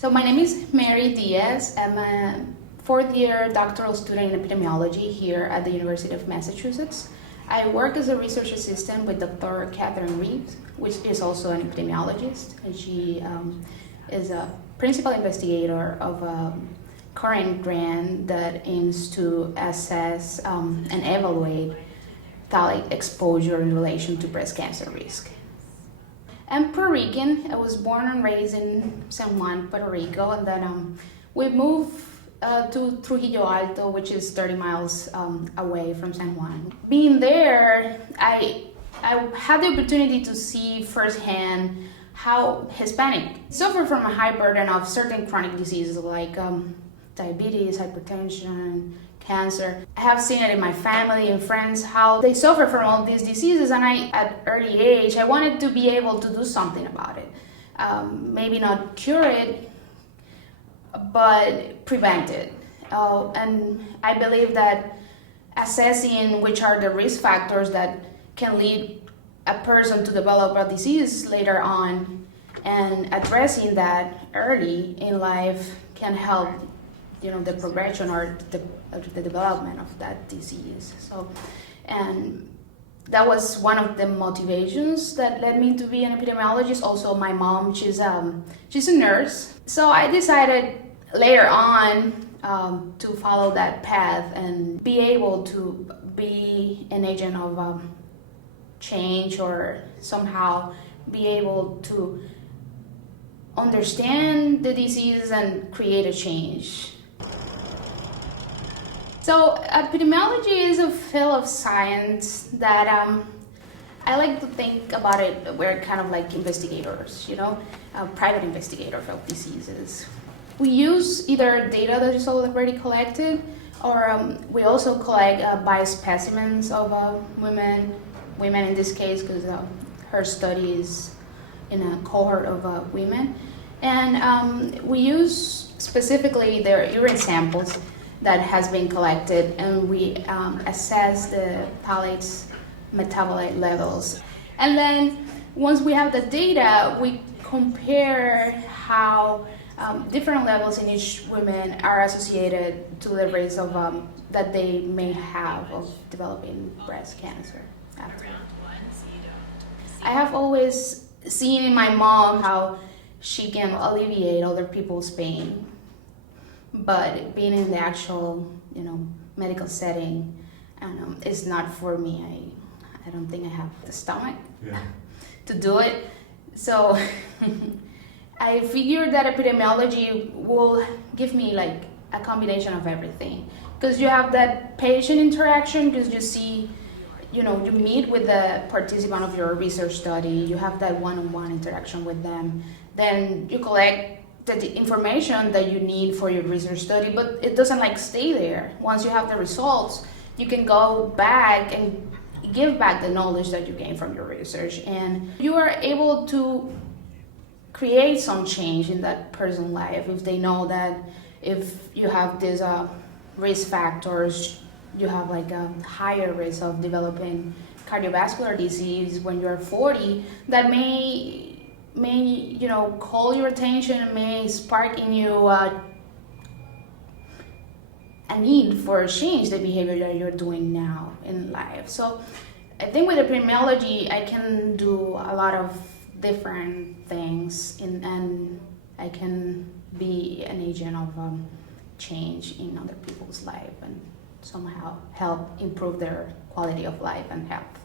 So my name is Mary Diaz. I'm a fourth-year doctoral student in epidemiology here at the University of Massachusetts. I work as a research assistant with Dr. Catherine Reeves, which is also an epidemiologist, and she is a principal investigator of a current grant that aims to assess and evaluate phthalate exposure in relation to breast cancer risk. I'm Puerto Rican. I was born and raised in San Juan, Puerto Rico, and then we moved to Trujillo Alto, which is 30 miles away from San Juan. Being there, I had the opportunity to see firsthand how Hispanic suffer from a high burden of certain chronic diseases like diabetes, hypertension, cancer. I have seen it in my family and friends how they suffer from all these diseases, and at early age, I wanted to be able to do something about it. Maybe not cure it, but prevent it. And I believe that assessing which are the risk factors that can lead a person to develop a disease later on and addressing that early in life can help the progression or the development of that disease. And that was one of the motivations that led me to be an epidemiologist. Also, my mom, she's a nurse. So I decided later on to follow that path and be able to be an agent of change, or somehow be able to understand the disease and create a change. So epidemiology is a field of science that I like to think about it. We're kind of like investigators, private investigators of diseases. We use either data that is already collected, or we also collect biospecimens of women in this case, because her study is in a cohort of women. And we use specifically their urine samples that has been collected, and we assess the phthalate's metabolite levels. And then once we have the data, we compare how different levels in each woman are associated to the risk of that they may have of developing breast cancer after. I have always seen in my mom how she can alleviate other people's pain, but being in the actual, medical setting, is not for me. I don't think I have the stomach to do it. So I figured that epidemiology will give me like a combination of everything, because you have that patient interaction, because you see, you meet with the participant of your research study, you have that one-on-one interaction with them, then you collect the information that you need for your research study, but it doesn't stay there. Once you have the results, you can go back and give back the knowledge that you gained from your research, and you are able to create some change in that person's life if they know that if you have these risk factors, you have a higher risk of developing cardiovascular disease when you're 40, that may call your attention, may spark in you a need for change the behavior that you're doing now in life. So I think with epidemiology, I can do a lot of different things, and I can be an agent of change in other people's life and somehow help improve their quality of life and health.